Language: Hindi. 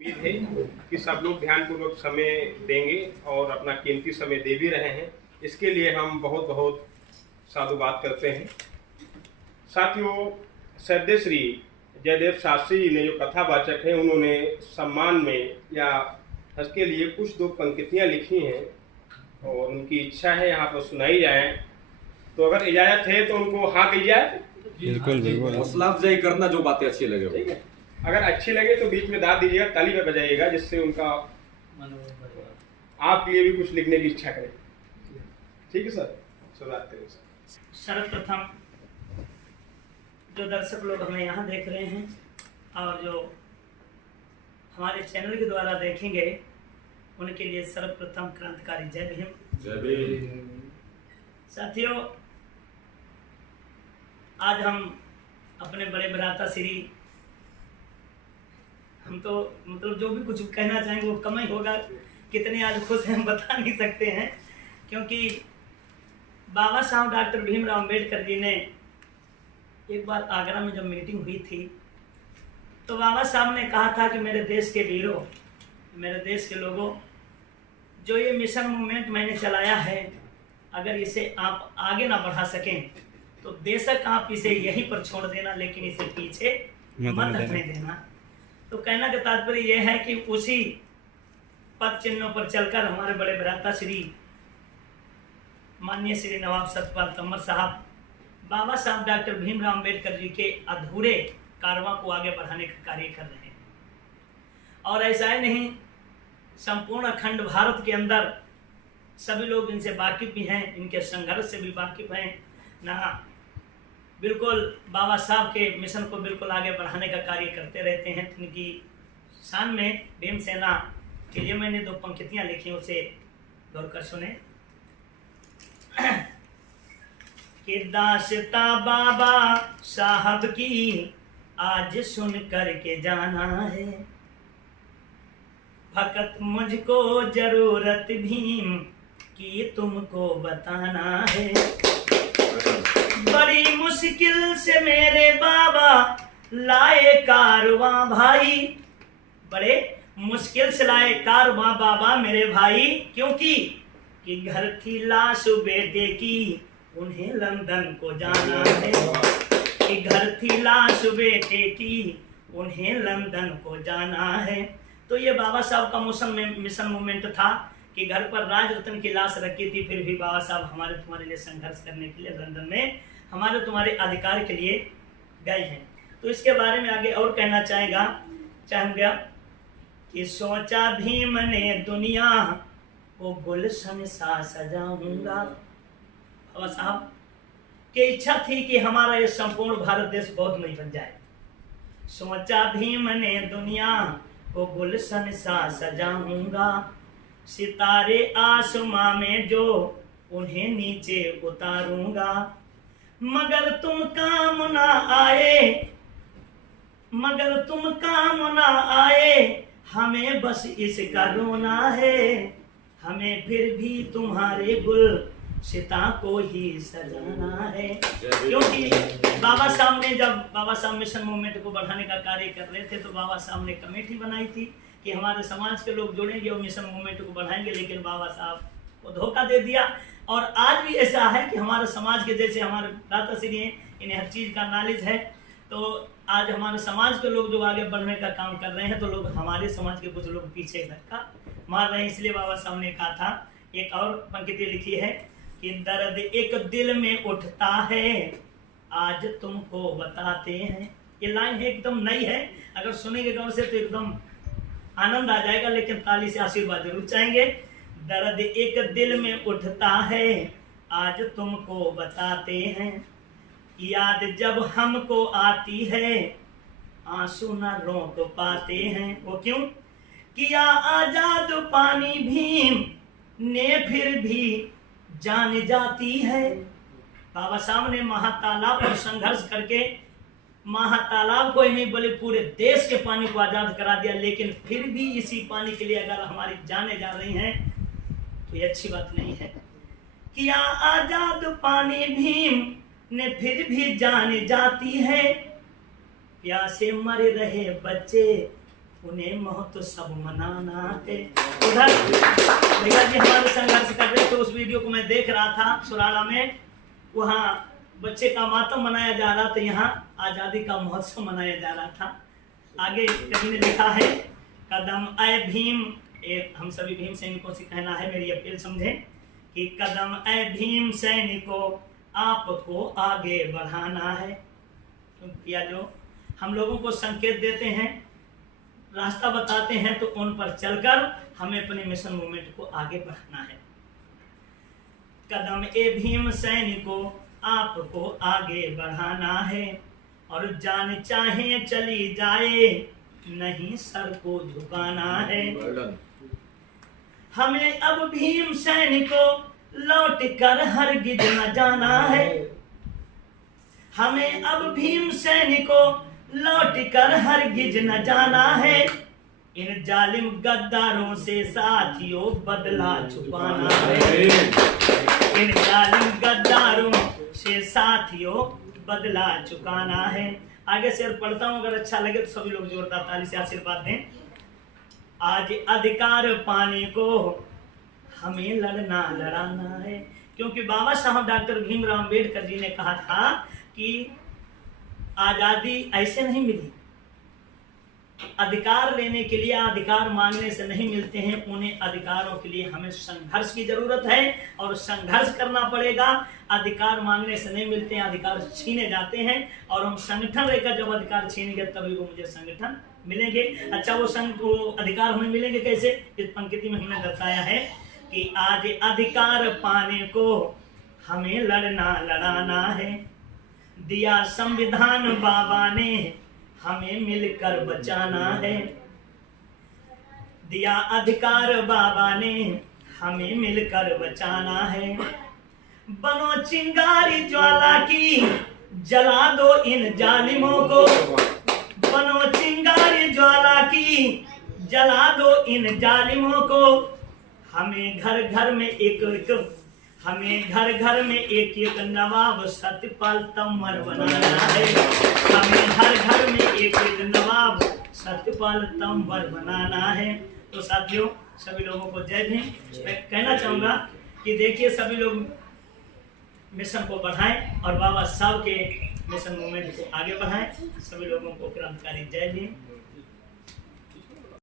उम्मीद है कि सब लोग ध्यानपूर्वक समय देंगे और अपना कीमती समय दे भी रहे हैं। इसके लिए हम बहुत बहुत साधुवाद करते हैं। साथियों, श्रद्धेय श्री जयदेव शास्त्री जी ने जो कथावाचक हैं, उन्होंने सम्मान में या उसके लिए कुछ दो पंक्तियाँ लिखी हैं और उनकी इच्छा है यहाँ पर सुनाई जाए। तो अगर इजाज़त है तो उनको हाँ कही जाए। बिल्कुल बिल्कुल। हौसला अफजाई करना जो बातें अच्छी लगे। ठीक है, अगर अच्छी लगे तो बीच में दाद दीजिएगा, ताली पे बजाइएगा, जिससे उनका आपके लिए भी कुछ लिखने की इच्छा करे। ठीक है सर, शुरुआत करें सर। सर्वप्रथम जो दर्शक लोग हमें यहाँ देख रहे हैं और जो हमारे चैनल के द्वारा देखेंगे, उनके लिए सर्वप्रथम क्रांतिकारी जय भीम। जय भीम। साथियों, आज हम अपने बड़े भ्राता श्री, हम तो मतलब जो भी कुछ कहना चाहेंगे वो कम ही होगा। कितने आज खुश हैं हम बता नहीं सकते हैं, क्योंकि बाबा साहब डॉक्टर भीमराव अम्बेडकर जी ने एक बार आगरा में जब मीटिंग हुई थी तो बाबा साहब ने कहा था कि मेरे देश के वीरों, मेरे देश के लोगों, जो ये मिशन मूवमेंट मैंने चलाया है, अगर इसे आप आगे ना बढ़ा सकें तो बेशक आप इसे यहीं पर छोड़ देना, लेकिन इसे पीछे मत हटने देना। तो कहना का तात्पर्य यह है कि उसी पद चिन्हों पर चलकर हमारे बड़े भ्राता श्री माननीय श्री नवाब सतपाल कमर साहब, बाबा साहब डॉक्टर भीमराव अम्बेडकर जी के अधूरे कारवां को आगे बढ़ाने का कार्य कर रहे हैं। और ऐसा ही नहीं, संपूर्ण अखंड भारत के अंदर सभी लोग इनसे वाकिफ भी हैं, इनके संघर्ष से भी वाकिफ हैं ना। बिल्कुल बाबा साहब के मिशन को बिल्कुल आगे बढ़ाने का कार्य करते रहते हैं। इनकी शान में भीमसेना के लिए मैंने दो पंक्तियाँ लिखी, उसे गौर कर सुने। कि दास्ता बाबा साहब की आज सुन कर के जाना है, फकत मुझको जरूरत भीम की तुमको बताना है। बड़ी मुश्किल से मेरे बाबा लाए कारवां भाई, बड़े मुश्किल से लाए कारवां बाबा मेरे भाई, क्योंकि कि घर थी लाश बेटे की उन्हें लंदन को जाना है। कि घर थी लाश बेटे की उन्हें लंदन को जाना है। तो ये बाबा साहब का मिशन मूवमेंट था कि घर पर राज रत्न की लाश रखी थी, फिर भी बाबा साहब हमारे तुम्हारे लिए संघर्ष करने के लिए लंदन में हमारे तुम्हारे अधिकार के लिए गए हैं। तो इसके बारे में आगे और कहना चाहूँगा कि सोचा भीम ने दुनिया को गुलशन सा सजाऊंगा। बाबा साहब की इच्छा थी कि हमारा ये संपूर्ण भारत देश बौद्धमय बन जाए। सोचा भीम ने दुनिया को गुलशन सा सजाऊंगा, सितारे आसमां में जो उन्हें नीचे उतारूंगा। मगर तुम काम ना आए, मगर तुम काम ना आए, हमें बस इसका रोना है। हमें फिर भी तुम्हारे गुल सिता को ही सजाना है। क्योंकि बाबा साहब ने, जब बाबा साहब मिशन मूवमेंट को बढ़ाने का कार्य कर रहे थे, तो बाबा साहब ने कमेटी बनाई थी कि हमारे समाज के लोग जुड़ेंगे और मिशन मूवमेंट को बढ़ाएंगे, लेकिन बाबा साहब को धोखा दे दिया। और आज भी ऐसा है कि हमारे समाज के, जैसे हमारे दाताश्री हैं, इन्हें हर चीज़ का नॉलेज है, तो आज हमारे समाज के लोग जो आगे बढ़ने का काम कर रहे हैं, तो लोग हमारे समाज के कुछ लोग पीछे धक्का मार रहे हैं। इसलिए बाबा साहब ने कहा था, एक और पंक्ति लिखी है कि दर्द एक दिल में उठता है, आज तुमको बताते हैं। ये लाइन है एकदम नई है, अगर सुनेंगे गौर से तो एकदम आनंद आ जाएगा, लेकिन ताली से आशीर्वाद जरूर चाहेंगे। दर्द एक दिल में उठता है, आज तुमको बताते हैं। याद जब हमको आती है, आंसू न रोक पाते हैं। वो क्यों? किया आजाद पानी भीम ने फिर भी जान जाती है। बाबा साहब ने महातालाब पर संघर्ष करके महातालाब को ही नहीं बोले पूरे देश के पानी को आजाद करा दिया, लेकिन फिर भी इसी पानी के लिए अगर हमारी जाने जा रही हैं तो ये अच्छी बात नहीं है। किया आजाद पानी भीम ने फिर भी जान जाती है, प्यासे मर रहे बच्चे उन्हें मौत तो सब मनाना है। उधर भैया जी हमारे संघर्ष कर रहे थे, उस वीडियो को मैं देख रहा था सुराला में, वहाँ बच्चे का मातम मनाया जा रहा था, यहाँ आज़ादी का महोत्सव मनाया जा रहा था। आगे कभी ने लिखा है कदम आए भीम, हम सभी भीम सैनिकों से कहना है, मेरी अपील समझे कि कदम आए भीम सैनिकों आपको आगे बढ़ाना है। या जो हम लोगों को संकेत देते हैं, रास्ता बताते हैं, तो उन पर चलकर हमें अपने मिशन मूवमेंट को आगे बढ़ाना है। कदम ए भीम सैनिकों आपको आगे बढ़ाना है, और जान चाहे चली जाए नहीं सर को झुकाना है। हमें अब भीम सैनिकों लौट कर हरगिज न जाना है। हमें अब भीम सैनिकों लौट कर हरगिज न जाना है। इन जालिम गद्दारों से साथियों बदला छुपाना है। इन जालिम गद्दारों से साथियों बदला चुकाना है। आगे से पढ़ता हूं, अगर अच्छा लगे तो सभी लोग जोरदार ताली से आशीर्वाद दें। आज अधिकार पाने को हमें लड़ना लड़ाना है, क्योंकि बाबा साहब डॉक्टर भीमराव अम्बेडकर जी ने कहा था कि आजादी ऐसे नहीं मिली, अधिकार लेने के लिए, अधिकार मांगने से नहीं मिलते हैं, उन्हें अधिकारों के लिए हमें संघर्ष की जरूरत है और संघर्ष करना पड़ेगा। अधिकार मांगने से नहीं मिलते हैं, अधिकार छीने जाते हैं, और हम संगठन रहकर जब अधिकार छीनेंगे तभी वो मुझे संगठन मिलेंगे। अच्छा, वो अधिकार हमें मिलेंगे कैसे? इस पंक्ति में हमने दर्शाया है कि आज अधिकार पाने को हमें लड़ना लड़ाना है। दिया संविधान बाबा ने हमें मिलकर बचाना है। दिया अधिकार बाबा ने हमें मिलकर बचाना है। बनो चिंगारी ज्वाला की जला दो इन जालिमों को। बनो चिंगारी ज्वाला की जला दो इन जालिमों को। हमें घर घर में एक एक नवाब सत्यपाल तंवर बनाना है। हमें हर घर में एक नवाब सत्यपाल तंवर बनाना है। तो साथियों, सभी लोगों को जय भीम। मैं कहना चाहूंगा कि देखिए, सभी लोग मिशन को बढ़ाएं और बाबा साहब के मिशन मूवमेंट को आगे बढ़ाएं। सभी लोगों को क्रांतिकारी जय भीम।